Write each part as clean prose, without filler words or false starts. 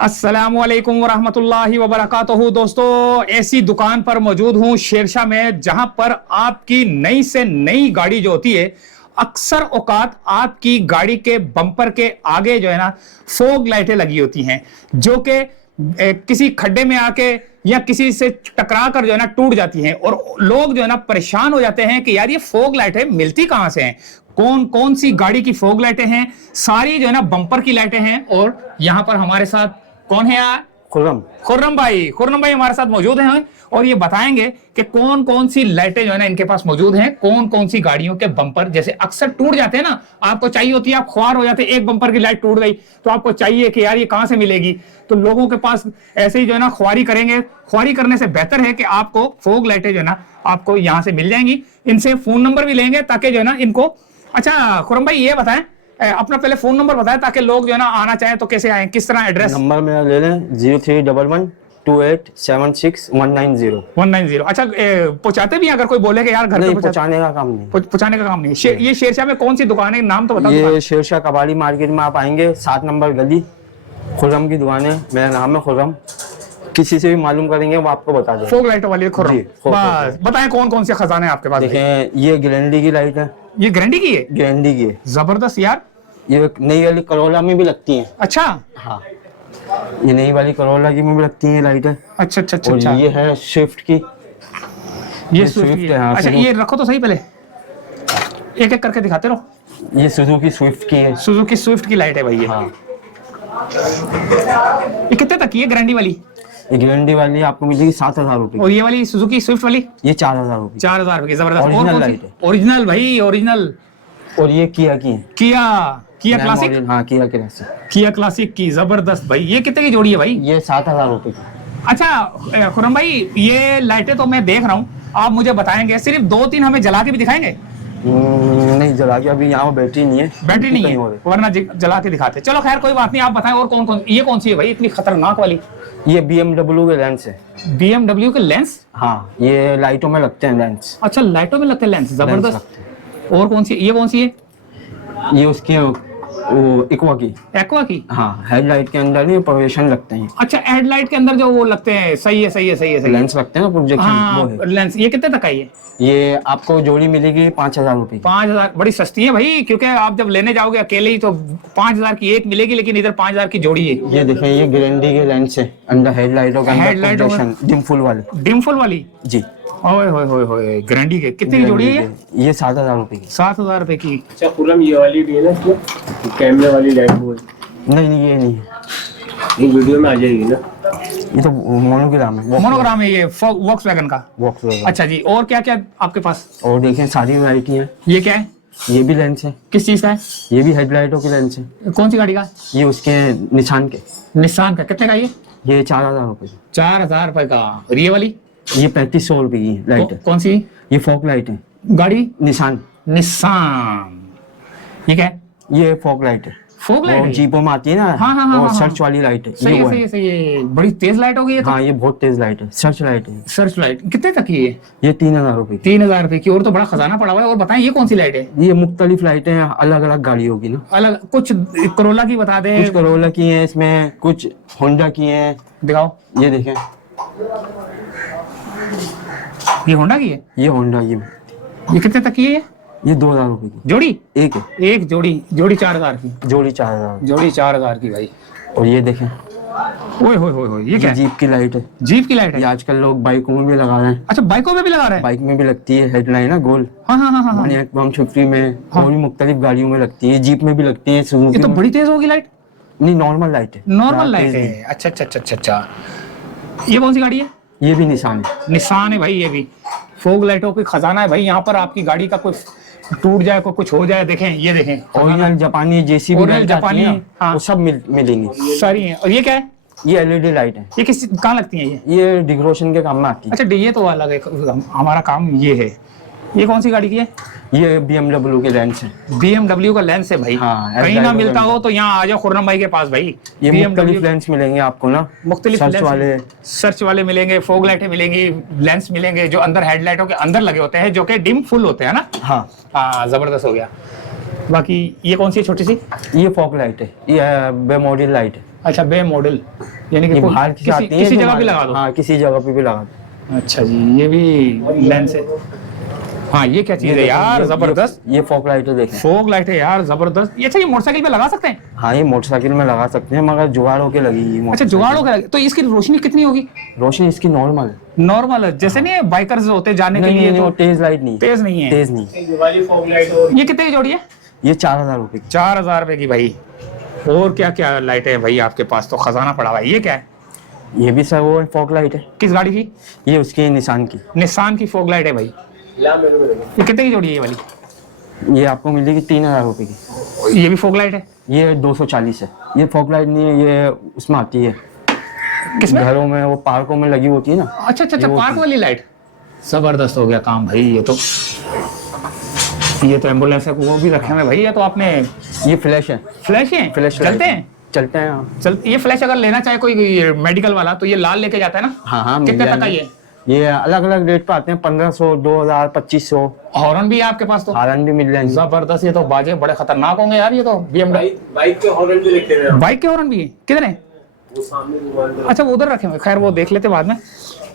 अस्सलामुअलैकुम वरहमतुल्लाहि वबरकातुहू। दोस्तों, ऐसी दुकान पर मौजूद हूं शेरशाह में जहां पर आपकी नई से नई गाड़ी जो होती है, अक्सर औकात आपकी गाड़ी के बम्पर के आगे जो है ना फॉग लाइटें लगी होती हैं, जो कि किसी खड्डे में आके या किसी से टकरा कर जो है ना टूट जाती हैं और लोग जो है ना परेशान हो जाते हैं कि यार ये फॉग लाइटें मिलती कहां से हैं, कौन कौन सी गाड़ी की फॉग लाइटें हैं। सारी जो है ना बम्पर की लाइटें हैं। और यहां पर हमारे साथ कौन है यार? खुर्रम भाई हमारे साथ मौजूद हैं और ये बताएंगे कि कौन कौन सी लाइटें जो है ना इनके पास मौजूद हैं, कौन कौन सी गाड़ियों के बम्पर जैसे अक्सर टूट जाते हैं ना, आपको चाहिए होती है, आप ख्वार हो जाते हैं, एक बम्पर की लाइट टूट गई तो आपको चाहिए कि यार ये कहां से मिलेगी। तो लोगों के पास ऐसे ही जो है ना ख्वारी करेंगे। ख्वारी करने से बेहतर है कि आपको फॉग लाइटें जो है ना आपको यहां से मिल जाएंगी। इनसे फोन नंबर भी लेंगे ताकि जो है ना इनको। अच्छा खुर्रम भाई, ये बताएं अपना पहले फोन नंबर बताएं ताकि लोग जो है ना आना चाहें तो कैसे आए, किस तरह एड्रेस? नंबर मेरा ले लें 03112876190190। अच्छा, पहुंचाते भी हैं अगर कोई बोले कि यार घर पे? पहुंचाने का काम नहीं। पहुंचाने का काम नहीं। ये शेरशाह में कौन सी दुकान है, नाम तो बताओ। ये शेरशाह कबाड़ी मार्केट में आप आएंगे, 7 नंबर गली, खुर्रम की दुकान है। मेरा नाम है खुर्रम। किसी से भी मालूम करेंगे वो आपको बता देंगे। फॉग लाइट वाली खुर्रम। बस बताएं कौन कौन से खजाने आपके पास? देखें, ये ग्रैंडी की लाइट है। ये ग्रैंडी की है? ग्रैंडी की है। जबरदस्त यार। ये नई वाली करोला में भी लगती है। अच्छा हाँ, ये नई वाली करोला की में भी लगती है लाइट है। अच्छा अच्छा अच्छा। और ये है स्विफ्ट की। ये स्विफ्ट है। अच्छा, ये रखो तो सही, पहले एक एक करके दिखाते रहो। ये सुजुकी स्विफ्ट की है। सुजुकी स्विफ्ट की लाइट है भाई ये। हाँ। ये कितने तक की है ग्रैंडी वाली? ये ग्रैंडी वाली आपको मिलेगी 7,000 रुपए। और ये वाली सुजुकी स्विफ्ट वाली? ये 4,000 रुपए। 4,000 की। जबरदस्त। ओरिजिनल लाइट है। ओरिजिनल भाई, ओरिजिनल। और ये किया की है। किया क्लासिक। हाँ, किया क्लासिक। किया क्लासिक की। जबरदस्त भाई। ये कितने की जोड़ी है भाई? ये 7,000 रुपए की। अच्छा खुर्रम भाई, ये लाइटें तो मैं देख रहा हूँ, आप मुझे बताएंगे सिर्फ 2-3 हमें जला के भी दिखाएंगे? नहीं, जला के अभी यहाँ बैटरी नहीं है। बैटरी नहीं है, वरना जला के दिखाते। चलो खैर कोई बात नहीं, आप बताएं और कौन कौन। ये कौन सी है भाई इतनी खतरनाक वाली? ये BMW के लेंस है। BMW के लेंस? हाँ, ये लाइटों में लगते हैं लेंस। अच्छा, लाइटों में लगते हैं लेंस। जबरदस्त। और कौन सी? ये कौन सी है? ये उसकी एक्वा की। एक्वा की? हाँ, हेडलाइट के अंदर नहीं प्रोजेक्शन लगते हैं। अच्छा, हेडलाइट के अंदर जो वो लगते हैं। सही है सही है सही है सही है। लेंस लगते हैं ना प्रोजेक्शन। हाँ, वो है लेंस। ये कितने तक आई है? ये आपको जोड़ी मिलेगी 5,000 रुपए। 5,000? बड़ी सस्ती है भाई, क्योंकि आप जब लेने जाओगे अकेले ही तो 5,000 की एक मिलेगी, लेकिन इधर 5,000 की जोड़ी है। ये देखें, ये ग्रैंडी के लेंस है अंदर हेडलाइटों के अंदर। हेडलाइटों में डिमफुल वाले। डिमफुल वाली जी। ओए होए होए होए, ग्रैंडी के कितने की जोड़ी है ये 7,000 रुपए की। 7,000 रुपए की। अच्छा खुर्रम, ये वाली भी है ना कैमरे वाली लाइट? वो नहीं, ये नहीं है। ये वीडियो में आ जाएगी ना? ये तो मोनोग्राम है। मोनोग्राम है ये वॉक्सवैगन का। वॉक्सवैगन। अच्छा जी, और क्या क्या आपके पास? और देखें, सारी वैरायटी है। ये क्या है? ये भी लेंस है। किस चीज का है? ये भी हेडलाइटों के लेंस है। कौन सी गाड़ी का? ये उसके निशान के। निशान का। कितने का ये? 4,000 रुपए। 4,000 रुपए का। और ये वाली? ये 3500 रुपए की लाइट है। कौन सी? ये फॉग लाइट है। गाड़ी? निशान। ये क्या है? ये फॉग लाइट है। फॉग लाइट है? जीपों में आती है ना। हाँ, और सर्च वाली लाइट है। सही है सही है सही है। बड़ी तेज लाइट होगी ये तो। हाँ, ये बहुत तेज लाइट है। सर्च लाइट है। Search light. कितने तक की है ये? 3,000 रुपए। 3,000 रुपए की। और तो बड़ा खजाना पड़ा हुआ है। और बताएं ये कौन सी लाइट है? ये मुख्तलिफ लाइटें हैं, अलग अलग गाड़ियों की ना। अलग कुछ करोला की बता दे। कुछ करोला की है इसमें, कुछ होंडा की है। दिखाओ। ये देखें, ये होंडा की है? ये होंडा की। ये कितने तक की है? ये 2,000 रुपए की जोड़ी? एक है। एक जोड़ी? जोड़ी 4,000 की। जोड़ी 4,000। जोड़ी 4,000 की भाई। और ये देखें, ओए होए होए होए, ये क्या है? जीप की लाइट है। जीप की लाइट ये है? आजकल लोग बाइकों में भी लगा रहे हैं। अच्छा, बाइकों में भी लगा रहे हैं? बाइक में भी लगती है हेडलाइट ना, गोल। हाँ हाँ हाँ हाँ। 150 में। और भी मुख्तलिफ गाड़ियों में लगती है, जीप में भी लगती है। ये तो बड़ी तेज होगी लाइट। नहीं, नॉर्मल लाइट है। नॉर्मल लाइट है। अच्छा अच्छा अच्छा अच्छा अच्छा। ये कौन सी गाड़ी है? ये भी निशान है। निशान है भाई। ये भी फॉग लाइटों की खजाना है भाई। यहाँ पर आपकी गाड़ी का कुछ टूट जाए, कुछ हो जाए, देखें ये देखें। ओरिजिनल जापानी जेसीबी ओरिजिनल जापानी, हाँ, वो सब मिलेंगी सारी है। और ये क्या है? ये एलईडी लाइट है। ये किस कहाँ लगती है ये डेकोरेशन के काम में आती है। अच्छा, ये तो अलग है, हमारा काम ये है। ये कौन सी गाड़ी की है? ये BMW के लेंस है। BMW का लेंस है भाई। हाँ, कहीं ना मिलता हो तो यहाँ आ जाओ खुर्रम भाई के पास भाई। ये मुख्तलिफ लेंस मिलेंगे आपको ना। मुख्तलिफ सर्च वाले मिलेंगे, फॉग लाइटें मिलेंगी, लेंस मिलेंगे जो अंदर हेडलाइटों के अंदर लगे होते हैं, जो कि डिम फुल होते हैं ना। हाँ, जबरदस्त हो गया। बाकी ये कौन सी छोटी सी? ये फॉग लाइट है। ये बे मॉडल लाइट है। अच्छा, बे मॉडल, यानी कि ये कोई बाहर की आती है किसी जो जगह भी हमारे- लगा दो। हाँ, किसी जगह पे भी लगा दो। अच्छा जी, ये भी लेंस है। हाँ, ये क्या चीज है देखो, यार, ये- जबरदस्त ये फॉग लाइट है, देखें। फोग लाइट है यार, जबरदस्त। ये अच्छा, ये मोटरसाइकिल पे लगा सकते हैं? हाँ, ये मोटरसाइकिल में लगा सकते हैं, मगर जुगाड़ होके लगी ये अच्छा, मोटरसाइकिल। जुगाड़ हो गया। तो इसकी रोशनी कितनी होगी? रोशनी इसकी नॉर्मल है। नॉर्मल है, जैसे नहीं बाइकर्स होते जाने के नहीं, लिए नहीं, तो वो तेज लाइट नहीं है। तेज नहीं है। तेज नहीं। ये वाली फॉग लाइट और ये कितने की जोड़ी है? ये 4000 रुपए की। 4000 रुपए की भाई। और क्या क्या लाइटें हैं भाई आपके पास, तो खजाना पड़ा हुआ है। ये क्या है? ये भी सर वो फॉग लाइट है। किस गाड़ी की? ये उसकी निशान की। निसान की फोग लाइट है भाई। ला मेरे को देखो। ये कितने की जोड़ी है ये वाली? ये आपको मिलेगी 3000 रुपए की। ये भी फोग लाइट है? ये 240 है। ये फॉग लाइट नहीं है, ये उसमें आती है किसमें? घरों में, वो पार्कों में लगी होती है ना। अच्छा अच्छा अच्छा, ये वो पार्क वाली लाइट। जबरदस्त हो गया काम भाई। ये तो एम्बुलेंस है, वो भी रखे हुए भाई। ये तो आपने ये फ्लैश है। फ्लैश है, फ्लैश चलते हैं? चलते हैं, हाँ। चल, ये फ्लैश अगर लेना चाहे कोई मेडिकल वाला तो ये लाल लेके जाता है ना? हाँ, हाँ, मिल कितने तक का जाएंगे। ये? अलग अलग रेट पे आते हैं, 1500, 2000, 2500। हॉर्न भी है आपके पास तो? हारन भी मिल जाएंगे। जबरदस्त। ये तो बाजे बड़े खतरनाक होंगे यार, ये तो BMW। बाइक के हॉर्न भी लिखे हुए हैं। बाइक के हॉर्न भी है? किधर है? वो सामने दुकान पे। अच्छा, वो उधर रखे हुए, खैर वो देख लेते बाद में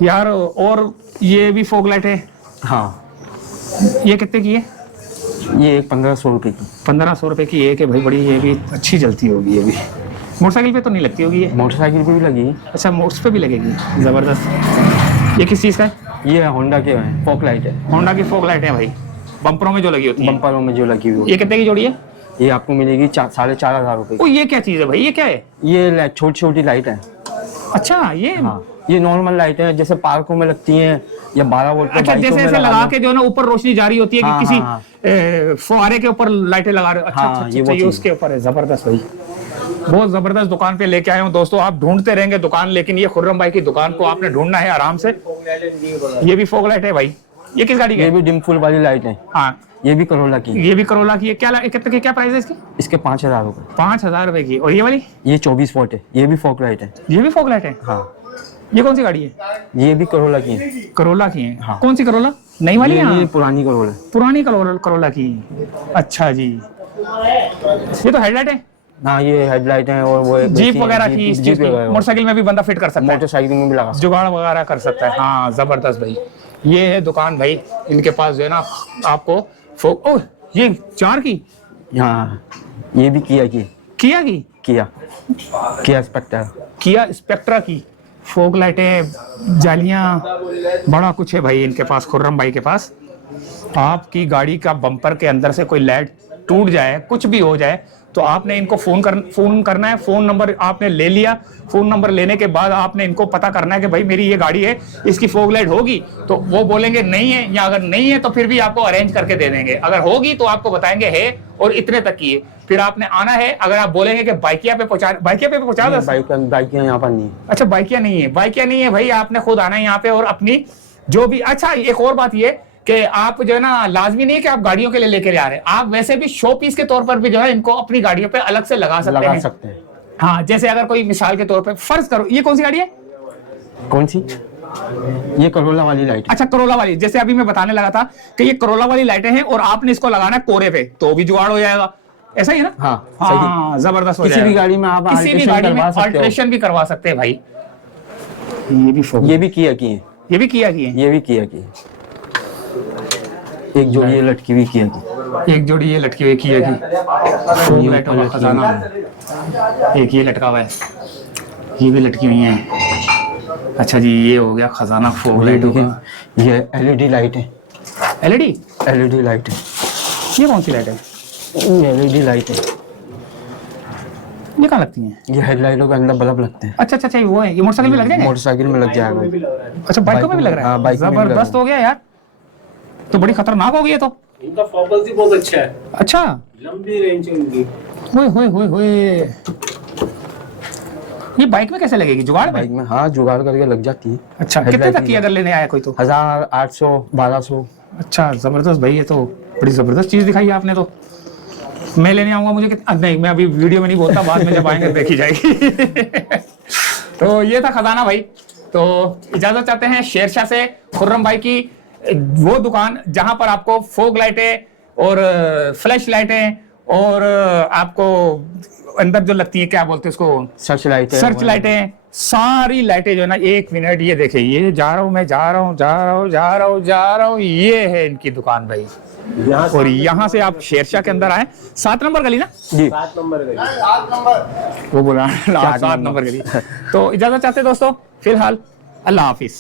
यार। और ये भी फोग लाइट है? हाँ, ये कितने की है? ये 1500 रुपए की। 1500 रुपए की एक है भाई, बड़ी। ये भी अच्छी जलती होगी। ये भी मोटरसाइकिल पे तो नहीं लगती होगी ये? मोटरसाइकिल पे भी लगी। अच्छा, मोटर्स पे भी लगेगी। जबरदस्त। ये किस चीज का है? ये होंडा के है, फॉग लाइट है। होंडा की फोग लाइट है भाई, बम्परों में जो लगी होती है। बम्परों में जो लगी हुई ये कितने की जोड़ी है? ये आपको मिलेगी 4500 रुपए ओ, ये क्या चीज है भाई, ये क्या है? की। ये छोटी छोटी लाइट है। अच्छा, ये हाँ, ये नॉर्मल लाइट है, जैसे पार्कों में लगती हैं या 12 वोल्ट पे अच्छा, बाइकों जैसे में ऐसे लगा लगा दो। के जो है ना ऊपर रोशनी जारी होती है कि हाँ, किसी हाँ, फुहारे के ऊपर लाइटें लगा रहे हो। अच्छा हाँ, अच्छा ये अच्छा, वो ये चीज़ उसके ऊपर है। जबरदस्त भाई, बहुत जबरदस्त दुकान पे लेके आए हूँ दोस्तों। आप ढूंढते रहेंगे दुकान, लेकिन ये खुर्रम भाई की दुकान को आपने ढूंढना है आराम से। फॉग लाइट है, बड़ा। ये भी फोग लाइट है भाई। ये किस गाड़ी की ये है? भी डिम फुल वाली लाइट है। हाँ, ये भी करोला की है। ये भी करोला की है। क्या कितने की, क्या प्राइस है इसकी? इसके 5000 रुपए। 5000 रुपए की। और ये वाली? ये 24 वोल्ट है। ये भी फॉग लाइट है। ये भी फोग लाइट है? हाँ, ये कौन सी गाड़ी है? ये भी करोला की है। करोला की है? हाँ। कौन सी करोला? नई वाली? ये पुरानी करोला है। पुरानी करोला की। अच्छा जी, ये तो हेडलाइट है? हाँ, ये हेडलाइट है। और वो जीप वगैरह की, इस चीज की मोटरसाइकिल में भी बंदा फिट कर सकता है, मोटरसाइकिल में भी लगा सकते जुगाड़ वगैरह कर सकता है। हाँ, जबरदस्त भाई। ये है दुकान भाई, इनके पास जो है ना आपको ओह, ये 4 की हैं। हाँ, ये भी किया की। किया की किया स्पेक्टर। किया स्पेक्ट्रा की फोग लाइटें, जालियां, बड़ा कुछ है भाई इनके पास, खुर्रम भाई के पास। आपकी गाड़ी का बम्पर के अंदर से कोई लाइट टूट जाए, कुछ भी हो जाए, तो आपने इनको फोन करना है। फोन नंबर आपने ले लिया। फोन नंबर लेने के बाद आपने इनको पता करना है कि भाई मेरी ये गाड़ी है, इसकी फोग लाइट होगी? तो वो बोलेंगे नहीं है, या अगर नहीं है तो फिर भी आपको अरेंज करके दे देंगे। अगर होगी तो आपको बताएंगे है और इतने तक की है, फिर आपने आना है। अगर आप बोलेंगे कि बाइकिया पे पहुंचा दो। बाइक यहाँ पर नहीं है। अच्छा, बाइकिया नहीं है भाई, आपने खुद आना है यहाँ पे और अपनी जो भी। अच्छा, एक और बात ये कि आप जो है ना, लाजमी नहीं है कि आप गाड़ियों के लिए लेकर आ रहे हैं, आप वैसे भी शो पीस के तौर पर भी जो है इनको अपनी गाड़ियों पे अलग से लगा सकते हैं। हाँ, जैसे अगर कोई मिसाल के तौर पे फर्ज करो, ये कौन सी गाड़ी है? कौन सी? ये करोला वाली लाइट है। अच्छा, करोला वाली। जैसे अभी मैं बताने लगा था कि ये करोला वाली लाइटें हैं और आपने इसको लगाना है कोरे पे, तो भी जुगाड़ हो जाएगा। ऐसा ही है ना? हाँ, हाँ, जबरदस्त हो किसी जाएगा। भी गाड़ी में आप किसी भी गाड़ी में अल्ट्रेशन भी करवा सकते हैं भाई। ये भी किया की है। ये भी किया की है। ये भी किया की है। एक जोड़ी ये लटकी हुई किया की। एक जोड़ी ये लटकी हुई किया की। फोग लाइटों का खजाना। एक ये लटका हुआ है, ये भी लटकी हुई है। अच्छा जी, ये हो गया खजाना फोग लाइटों का। ये एलईडी लाइट है। एलईडी लाइट है। ये कौन सी लाइट है? ये एलईडी लाइट है। ये कहाँ लगती हैं? ये हेडलाइटों के अंदर बल्ब लगते हैं। अच्छा अच्छा अच्छा, वो है। ये मोटरसाइकिल में लग जाएंगे? मोटरसाइकिल में लग जाएगा। अच्छा, बाइकों में भी लग रहा है? हाँ, बाइक में भी लग रहा है। जबरदस्त हो गया यार, तो बड़ी खतरनाक हो गई है तो। इनका फोकस भी बहुत अच्छा है, अच्छा, लंबी रेंज है इनकी। होए ये बाइक में कैसे लगेगी? जुगाड़ में? बाइक में हाँ, जुगाड़ करके लग जाती है। अच्छा, कितने तक की अगर लेने आया कोई तो? 1000, 800, 1200। अच्छा, जबरदस्त भाई, ये तो बड़ी जबरदस्त चीज दिखाई आपने तो। मैं लेने आऊंगा, मुझे नहीं, मैं अभी वीडियो में नहीं बोलता, बाद में जब आएंगे देखी जाएगी। तो ये था खजाना भाई। तो इजाजत चाहते हैं शेरशाह से, खुर्रम भाई की वो दुकान जहां पर आपको फोग लाइटें और फ्लैश लाइटें और आपको अंदर जो लगती है क्या बोलते हैं उसको, सर्च लाइट है, सर्च लाइटें, सारी लाइटें जो है ना, एक मिनट ये देखिए, ये जा रहा हूँ मैं, जा रहा हूँ, ये है इनकी दुकान भाई। यहाँ और यहाँ से आप शेरशाह के अंदर आए, 7 नंबर गली ना, जी 7 नंबर गली। वो बोला 7 नंबर गली। तो इजाजत चाहते दोस्तों, फिलहाल अल्लाह हाफिज।